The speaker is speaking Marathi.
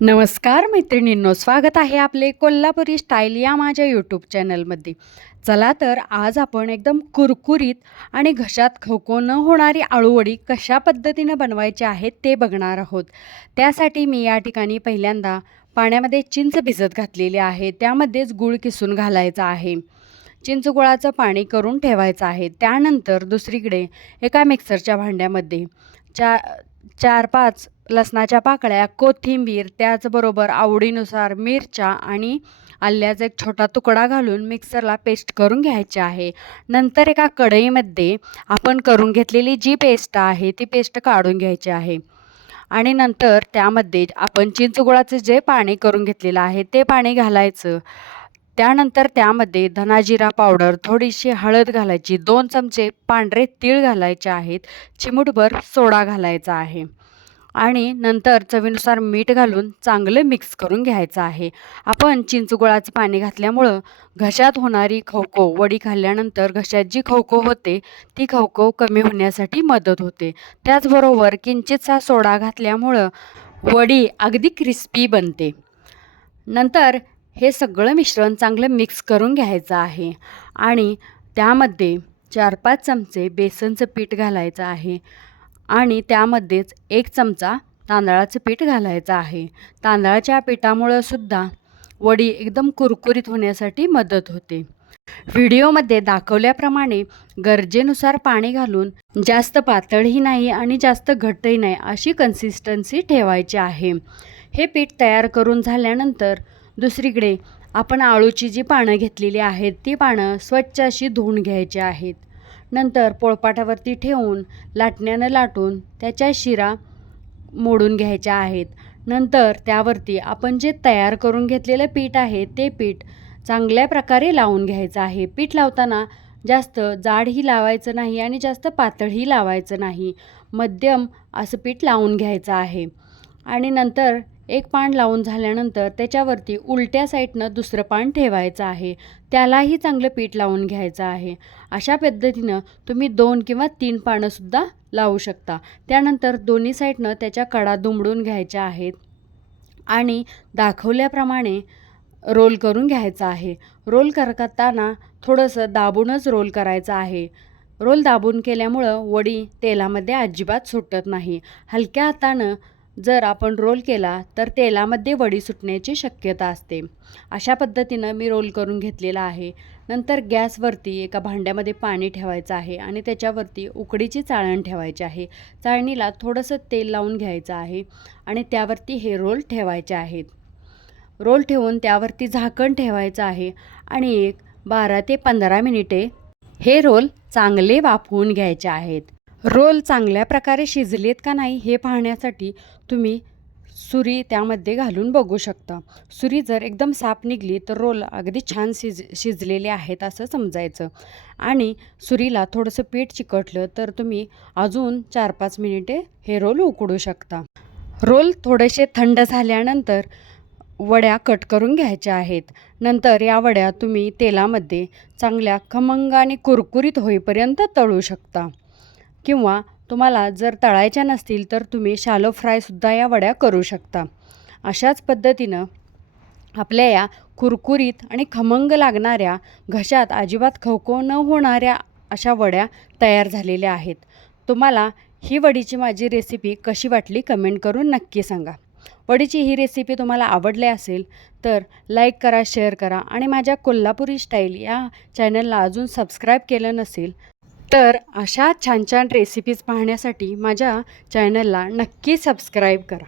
नमस्कार मैत्रिणींनो, स्वागत आहे आपले कोल्हापुरी स्टाईल या माझ्या यूट्यूब चॅनलमध्ये. चला तर आज आपण एकदम कुरकुरीत आणि घशात खवखव न होणारी आळूवडी कशा पद्धतीनं बनवायची आहेत ते बघणार आहोत. त्यासाठी मी या ठिकाणी पहिल्यांदा पाण्यामध्ये चिंच भिजत घातलेली आहे. त्यामध्येच गूळ किसून घालायचा आहे. चिंच गुळाचं पाणी करून ठेवायचं आहे. त्यानंतर दुसरीकडे एका मिक्सरच्या भांड्यामध्ये 4-5 लसणाच्या पाकळ्या, कोथिंबीर, त्याचबरोबर आवडीनुसार मिरच्या आणि आल्याचा एक छोटा तुकडा घालून मिक्सरला पेस्ट करून घ्यायची आहे. नंतर एका कढईमध्ये आपण करून घेतलेली जी पेस्ट आहे ती पेस्ट काढून घ्यायची आहे आणि नंतर त्यामध्ये आपण चिंचगुळाचे जे पाणी करून घेतलेलं आहे ते पाणी घालायचं. त्यानंतर त्यामध्ये धनाजिरा पावडर, थोडीशी हळद घालायची, 2 चमचे पांढरे तीळ घालायचे आहेत, चिमूटभर सोडा घालायचा आहे आणि नंतर चवीनुसार मीठ घालून चांगलं मिक्स करून घ्यायचं आहे. आपण चिंचगुळाचं पाणी घातल्यामुळं घशात होणारी खवखव, वडी खाल्ल्यानंतर घशात जी खवखव होते ती खवखव कमी होण्यासाठी मदत होते. त्याचबरोबर किंचितसा सोडा घातल्यामुळं वडी अगदी क्रिस्पी बनते. नंतर हे सगळं मिश्रण चांगलं मिक्स करून घ्यायचं आहे आणि त्यामध्ये 4-5 चमचे बेसनचं पीठ घालायचं आहे आणि त्यामध्येच 1 चमचा तांदळाचं पीठ घालायचं आहे. तांदळाच्या पिठामुळं सुद्धा वडी एकदम कुरकुरीत होण्यासाठी मदत होते. व्हिडिओमध्ये दाखवल्याप्रमाणे गरजेनुसार पाणी घालून जास्त पातळही नाही आणि जास्त घट्टही नाही अशी कन्सिस्टन्सी ठेवायची आहे. हे पीठ तयार करून झाल्यानंतर दुसरीकडे आपण आळूची जी पानं घेतलेली आहेत ती पानं स्वच्छ अशी धुवून घ्यायची आहेत. नंतर पोळपाटावरती ठेवून लाटण्यानं लाटून त्याच्या शिरा मोडून घ्यायच्या आहेत. नंतर त्यावरती आपण जे तयार करून घेतलेलं पीठ आहे ते पीठ चांगल्या प्रकारे लावून घ्यायचं आहे. पीठ लावताना जास्त जाडही लावायचं नाही आणि जास्त पातळही लावायचं नाही, मध्यम असं पीठ लावून घ्यायचं आहे. आणि नंतर एक पान लावून झाल्यानंतर त्याच्यावरती उलट्या साईडनं दुसरं पान ठेवायचं आहे, त्यालाही चांगलं पीठ लावून घ्यायचं आहे. अशा पद्धतीनं तुम्ही 2 किंवा 3 पानंसुद्धा लावू शकता. त्यानंतर दोन्ही साईडनं त्याच्या कडा दुमडून घ्यायच्या आहेत आणि दाखवल्याप्रमाणे रोल करून घ्यायचा आहे. रोल करताना थोडंसं दाबूनच रोल करायचं आहे. रोल दाबून केल्यामुळं वडी तेलामध्ये अजिबात सुटत नाही. हलक्या हातानं जर आपण रोल केला तर तेलामध्ये वडी सुटण्याची शक्यता असते. अशा पद्धतीनं मी रोल करून घेतलेला आहे. नंतर गॅसवरती एका भांड्यामध्ये पाणी ठेवायचं आहे आणि त्याच्यावरती उकडीची चाळण ठेवायची आहे. चाळणीला थोडंसं तेल लावून घ्यायचं आहे आणि त्यावरती हे रोल ठेवायचे आहेत. रोल ठेवून त्यावरती झाकण ठेवायचं आहे आणि 12 ते 15 मिनिटे हे रोल चांगले वाफवून घ्यायचे आहेत. रोल चांगल्या प्रकारे शिजलेत का नाही हे पाहण्यासाठी तुम्ही सुरी त्यामध्ये घालून बघू शकता. सुरी जर एकदम साफ निघली तर रोल अगदी छान शिजलेले आहेत असं समजायचं आणि सुरीला थोडंसं पीठ चिकटलं तर तुम्ही अजून 4-5 मिनिटे हे रोल उकडू शकता. रोल थोडेसे थंड झाल्यानंतर वड्या कट करून घ्यायच्या आहेत. नंतर या वड्या तुम्ही तेलामध्ये चांगल्या खमंग आणि कुरकुरीत होईपर्यंत तळू शकता किंवा तुम्हाला जर तळायच्या नसतील तर तुम्ही शॅलो फ्रायसुद्धा या वड्या करू शकता. अशाच पद्धतीनं आपल्या या कुरकुरीत आणि खमंग लागणाऱ्या, घशात अजिबात खवखव न होणाऱ्या अशा वड्या तयार झालेल्या आहेत. तुम्हाला ही वडीची माझी रेसिपी कशी वाटली कमेंट करून नक्की सांगा. वडीची ही रेसिपी तुम्हाला आवडली असेल तर लाईक करा, शेअर करा आणि माझ्या कोल्हापुरी स्टाईल या चॅनलला अजून सबस्क्राईब केलं नसेल तर अशा छान छान रेसिपीज पाहण्यासाठी माझ्या चॅनलला नक्की सबस्क्राईब करा.